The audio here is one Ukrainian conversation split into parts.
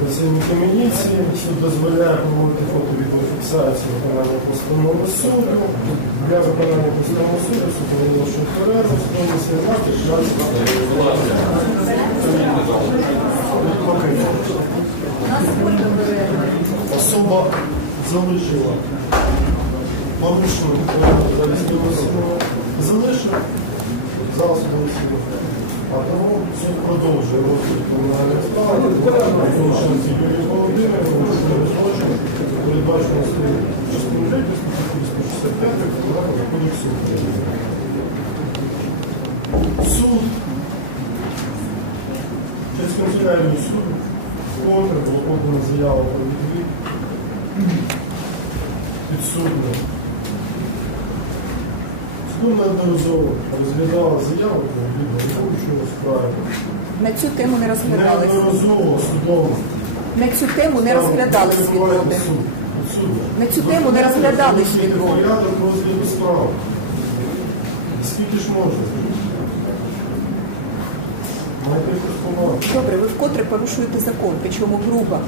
Працівники міліції, суд дозволяє проводити фото-відеофіксацію виконання постанови суду. Для виконання постанови суду суд оголошує перерву, сигнати, час. Особа залишила порушення. Залишила зал. А тому суд продовжує розгляд кримінальних справ, Володимирович, злочин, передбачено частиною 3 165 Кримінального кодексу. Суд через канцелярію суду вкотре було подано заяву про відвід підсудного. Судом неодноразово розглядала заяву про відвід справи. На цю тему не розглядалися. Неодноразово судом. На цю тему не розглядались відводи. На цю тему не розглядались відводи. Порядок розгляду справи. Скільки ж можна? Добре, ви вкотре порушуєте закон, причому грубо.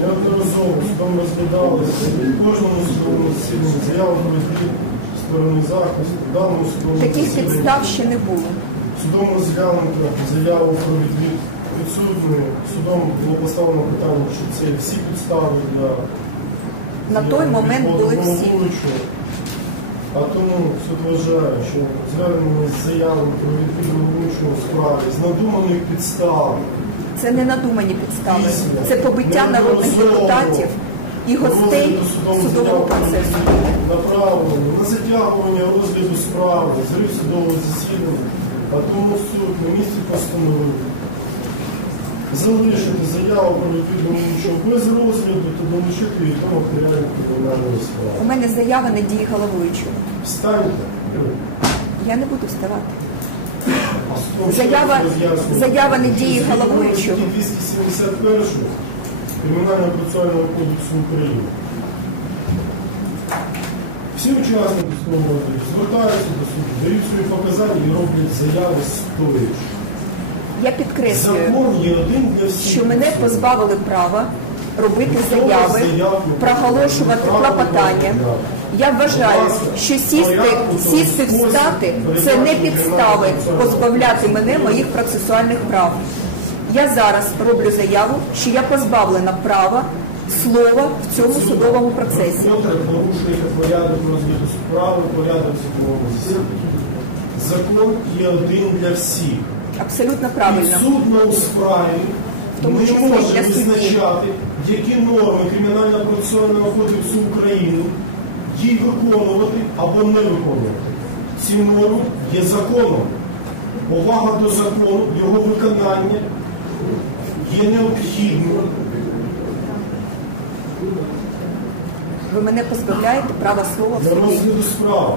Неодноразово судом розглядалися в кожному судовому засіданні заяву відвід сторони захисту, даному судовому Таких засіданні підстав ще не було. Судом розглянуто заяву про відвід підсудної. Судом було поставлено питання, чи це всі підстави для На той момент були всі. головуючого. А тому суд вважає, що звернення з заявою про відвід головуючого у справі з надуманих підстав Це не надумані підстави. Після. Це побиття народних Неодноразово депутатів і гостей судового процесу. направлено на затягування розгляду справи, зрив судового засідання, а тому суд на місці постановив залишити заяву про відповідного без розгляду та долучити її до матеріалів кримінальної У мене заява не діє головуючого. Встаньте. Я не буду вставати. Заява- заява не діє що головуючого. 271 Кримінального процесуального кодексу України. Всі учасники судового розгляду звертаються до суду, дають свої показання і роблять заяви стоячи. Я підкреслюю, Закон є один для всіх. що мене позбавили права робити заяви, проголошувати клопотання. Я вважаю, що сісти, сісти встати це не підстави позбавляти мене моїх процесуальних прав. Я зараз роблю заяву, що я позбавлена права слова в цьому судовому процесі. Порушуєте порядок розгляду справи, порядок судового засідання. Закон є один для всіх. Абсолютно правильно. Підсудна у справі тому не може визначати, які норми Кримінального процесуального кодексу України їй виконувати або не виконувати. Ці норми є законом. Повага до закону, його виконання є необхідним. Ви мене позбавляєте права слова в Для суді. розгляду справи.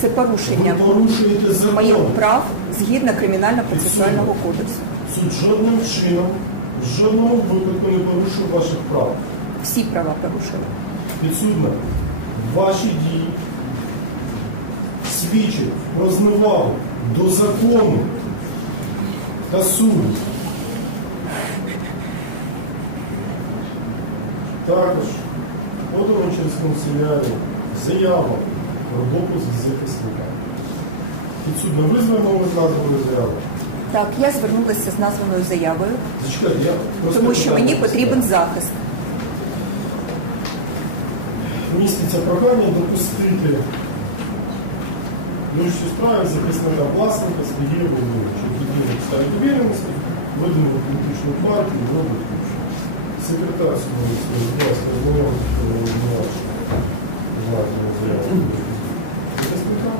Це порушення Ви порушуєте моїх закон. прав згідно кримінально-процесуального кодексу. Суд жодним чином, в жодному випадку не порушує ваших прав. Всі права порушили. Підсудна, ваші дії свідчать про зневагу до закону та суду. Також подано через канцелярію заява про допуск захисника. Підсудна, ви звернули з названою заявою? Так, я звернулася з названою заявою, Зачекайте, я просто тому що питання мені потрібен захист. міститься прохання допустити до цю справи захисника власника Сергія Володимировича, який на підставі довіреності, виданого політичну партію, робить ключ. Секретар судової служби, будь ласка, ознайомити, що ви обвинувачені. Знаєте, на заяву. Захисника?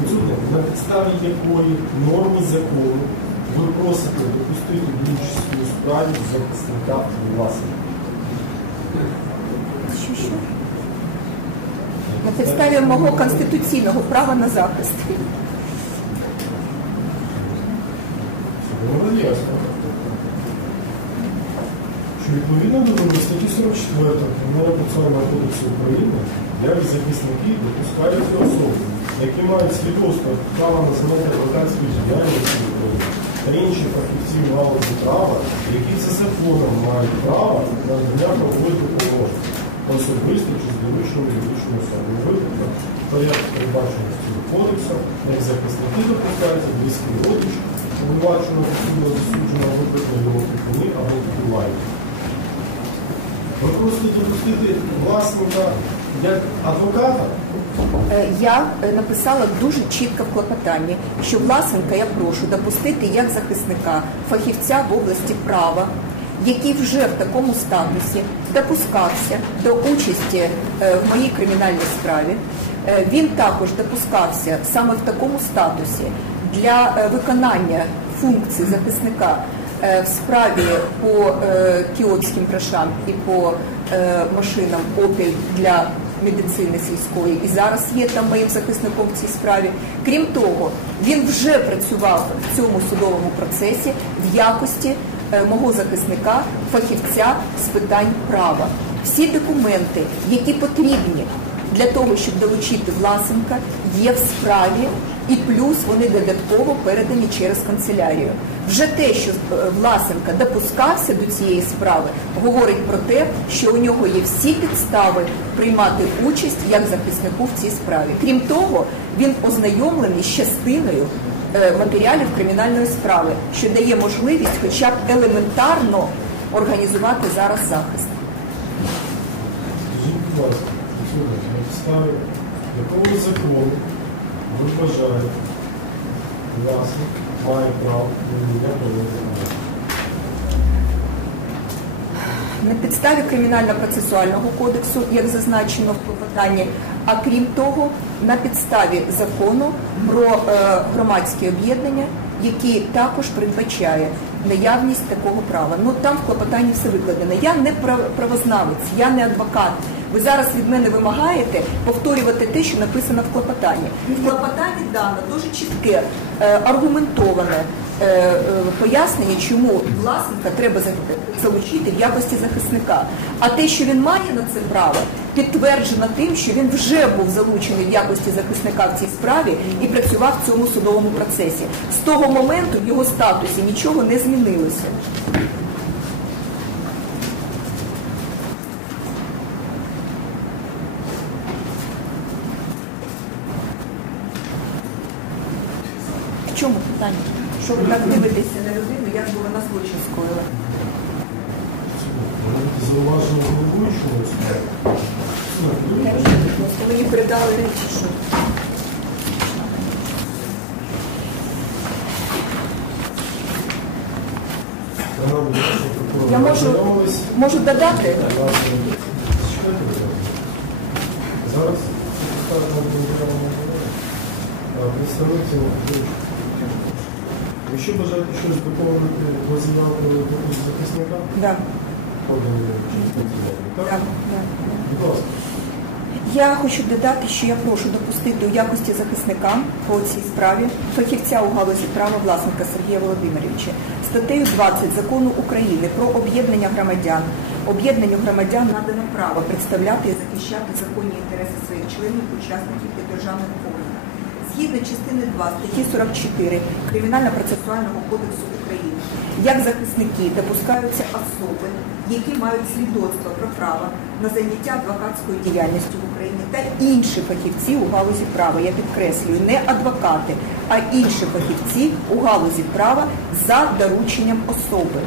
Відсутня, на підставі якої норми закону ви просите допустити до участі у справі захисника власника. На підставі мого конституційного права на захист. Що відповідно до статті 44 Кримінального процесуального кодексу України, як захисники допускаються особи, які мають свідоцтво права на заняття адвокатської діяльності та інші фахівці права, які за законом мають право на надання правової допомоги особисто чи з дорученням юридичної особи. У випадках порядку передбачених цим кодексом, як захисники допускаються близький родич, обвинуваченого посудного засудженого випадку його припини або підбивання. Ви просите допустити власника як адвоката? Е, Я е, написала дуже чітко в клопотанні, що Власенка я прошу допустити як захисника, фахівця в області права, який вже в такому статусі допускався до участі е, в моїй кримінальній справі. Він також допускався саме в такому статусі для виконання функцій захисника в справі по кіотським крашам і по машинам «Опіль» для медицини сільської і зараз є там моїм захисником в цій справі. Крім того, він вже працював в цьому судовому процесі в якості е, мого захисника, фахівця з питань права. Всі документи, які потрібні для того, щоб долучити Власенка, є в справі, і плюс вони додатково передані через канцелярію. Вже те, що е, Власенка допускався до цієї справи, говорить про те, що у нього є всі підстави приймати участь як захиснику в цій справі. Крім того, він ознайомлений з частиною е, матеріалів кримінальної справи, що дає можливість хоча б елементарно організувати зараз захист. Якого закону вважаєте, власник має право на надання на підставі кримінально-процесуального кодексу, як зазначено в клопотанні, а крім того, на підставі закону про е, громадські об'єднання, який також передбачає наявність такого права. Ну там в клопотанні все викладено. Я не прав- правознавець, я не адвокат. Ви зараз від мене вимагаєте повторювати те, що написано в клопотанні. В клопотанні дано дуже чітке, е, аргументоване е, е, пояснення, чому власника треба залучити в якості захисника. А те, що він має на це право, підтверджено тим, що він вже був залучений в якості захисника в цій справі і працював в цьому судовому процесі. З того моменту в його статусі нічого не змінилося. В чому питання? Що ви так дивитеся на людину, як би вона злочин скоїла? Головуючого справи. Я вже просто мені передали речі, що Я можу- можу додати. Зараз представник Ви ще бажаєте щось доповнити до заяви захисника? Да, Подані через канцелярію, да, так? да. Будь ласка. Я хочу додати, що я прошу допустити у якості захисника по цій справі фахівця у галузі права власника Сергія Володимировича статтею 20 закону України про об'єднання громадян. Об'єднанню громадян надано право представляти і захищати законні інтереси своїх членів, учасників і державних. Згідно частини 2 статті 44 Кримінально-процесуального кодексу України, як захисники допускаються особи, які мають свідоцтво про право на заняття адвокатською діяльністю в Україні та інші фахівці у галузі права. Я підкреслюю, не адвокати, а інші фахівці у галузі права за дорученням особи.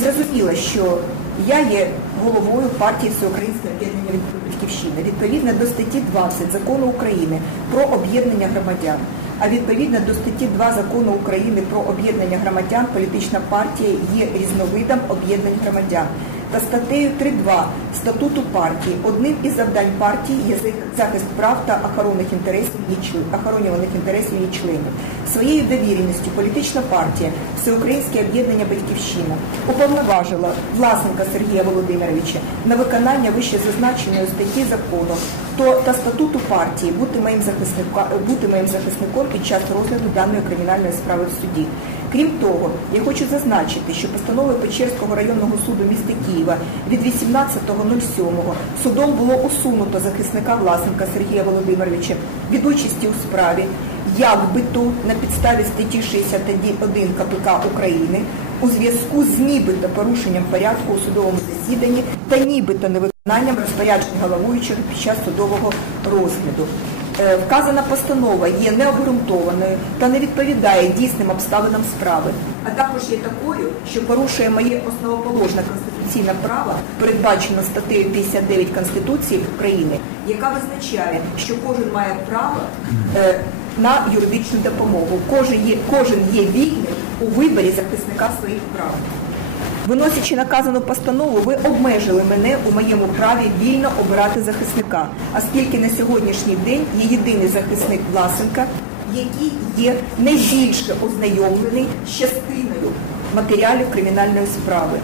Зрозуміло, що я є головою партії Всеукраїнське об'єднання від Батьківщини. Відповідно до статті 20 закону України про об'єднання громадян. А відповідно до статті 2 закону України про об'єднання громадян, політична партія є різновидом об'єднань громадян. Та статтею 3.2 статуту партії одним із завдань партії є захист прав та охоронних інтересів її охоронюваних інтересів її членів. Своєю довіреністю політична партія Всеукраїнське об'єднання Батьківщина уповноважила власника Сергія Володимировича на виконання вище зазначеної статті закону то та статуту партії бути моїм захисником, бути моїм захисником під час розгляду даної кримінальної справи в суді. Крім того, я хочу зазначити, що постановою Печерського районного суду міста Києва від 18.07 судом було усунуто захисника Власенка Сергія Володимировича від участі у справі, як би то на підставі статті 61 КПК України у зв'язку з нібито порушенням порядку у судовому засіданні та нібито невиконанням розпоряджень головуючого під час судового розгляду. Е, Вказана постанова є необґрунтованою та не відповідає дійсним обставинам справи, а також є такою, що порушує моє основоположне конституційне право, передбачено статтею 59 Конституції України, яка визначає, що кожен має право е, на юридичну допомогу. Кожен є, кожен є вільним у виборі захисника своїх прав. Виносячи наказану постанову, ви обмежили мене у моєму праві вільно обирати захисника, оскільки на сьогоднішній день є єдиний захисник Власенка, який є найбільше ознайомлений з частиною матеріалів кримінальної справи.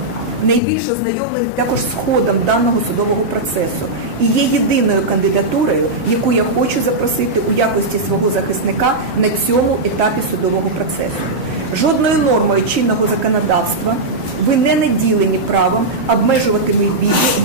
Найбільше ознайомлений також з ходом даного судового процесу і є єдиною кандидатурою, яку я хочу запросити у якості свого захисника на цьому етапі судового процесу. Жодною нормою чинного законодавства ви не наділені правом обмежувати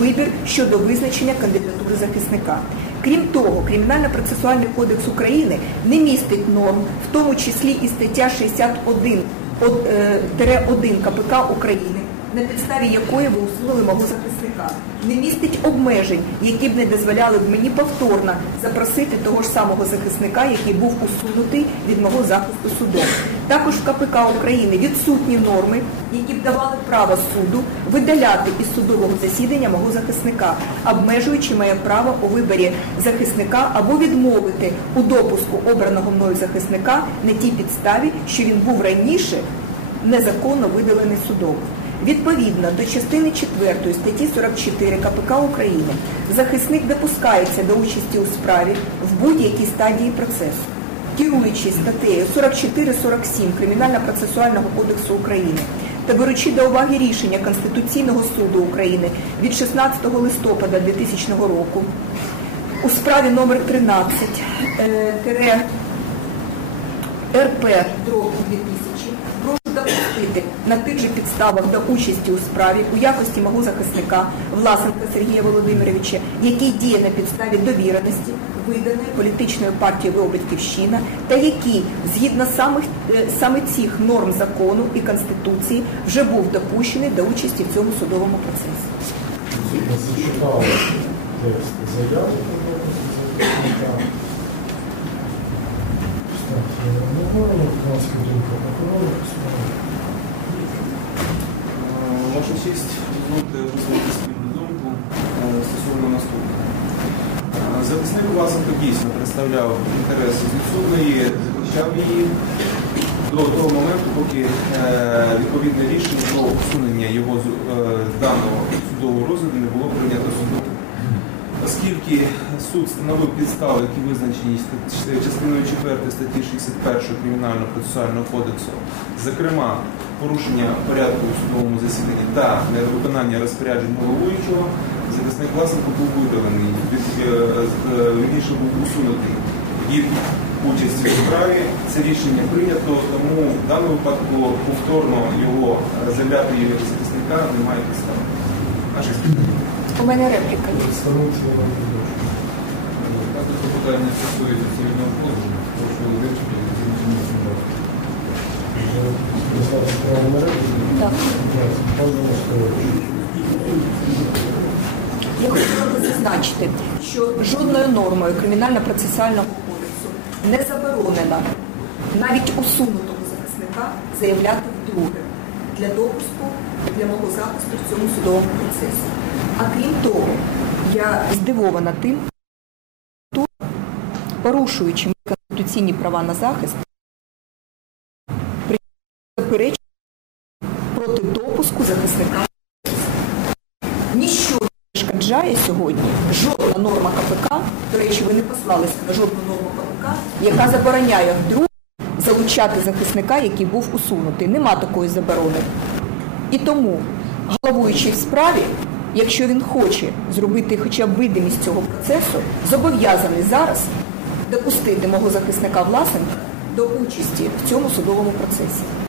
вибір- щодо визначення кандидатури захисника. Крім того, Кримінально-процесуальний кодекс України не містить норм, в тому числі і стаття 61 од- е, тире 1 КПК України, на підставі якої ви усунули мого захисника, не містить обмежень, які б не дозволяли б мені повторно запросити того ж самого захисника, який був усунутий від мого захисту судом. Також в КПК України відсутні норми, які б давали право суду видаляти із судового засідання мого захисника, обмежуючи моє право у виборі захисника або відмовити у допуску обраного мною захисника на тій підставі, що він був раніше незаконно видалений судом. Відповідно до частини 4 статті 44 КПК України захисник допускається до участі у справі в будь-якій стадії процесу. Керуючись статтею 44-47 Кримінально-процесуального кодексу України та беручи до уваги рішення Конституційного суду України від 16 листопада 2000 року у справі номер 13 е, РП дроб 2000 прошу допустити на тих же підставах до участі у справі у якості мого захисника Власенка Сергія Володимировича, який діє на підставі довіреності, виданої політичною партією «Батьківщина» та який, згідно самих, е, саме цих норм закону і Конституції, вже був допущений до участі в цьому судовому процесі. Зачитали текст заяви про допуск захисника. Кстати, не говоримо, будь ласка, думка прокурора Ваша честь, дозвольте висловити спільну думку е, стосовно наступного. Е, Захисник Власенко дійсно представляв інтереси підсудної, захищав її до того моменту, поки е, відповідне рішення про усунення його даного судового розгляду не було прийнято судом. Оскільки суд встановив підстави, які визначені частиною 4 статті 61 Кримінального процесуального кодексу, зокрема порушення порядку у судовому засіданні та невиконання розпоряджень головуючого, захисник власенко був видалений, від- е, е, вірніше був усунутий від участі у справі. Це рішення прийнято, тому в даному випадку повторно його розглядати як захисника немає підстав. Наше У мене репліка. це питання стосується цивільного позову, прошу вивчити Я хотіла би зазначити, що жодною нормою кримінально-процесуального кодексу не заборонено навіть усунутого захисника заявляти вдруге для допуску для мого захисту в цьому судовому процесі. А крім того, я здивована тим, що порушуючи конституційні права на захист, заперечує проти допуску захисника. Ніщо не перешкоджає сьогодні жодна норма КПК, до речі, ви не послалися на жодну норму КПК, яка забороняє вдруге залучати захисника, який був усунутий. Нема такої заборони. І тому головуючий в справі, якщо він хоче зробити хоча б видимість цього процесу, зобов'язаний зараз допустити мого захисника Власенка до участі в цьому судовому процесі.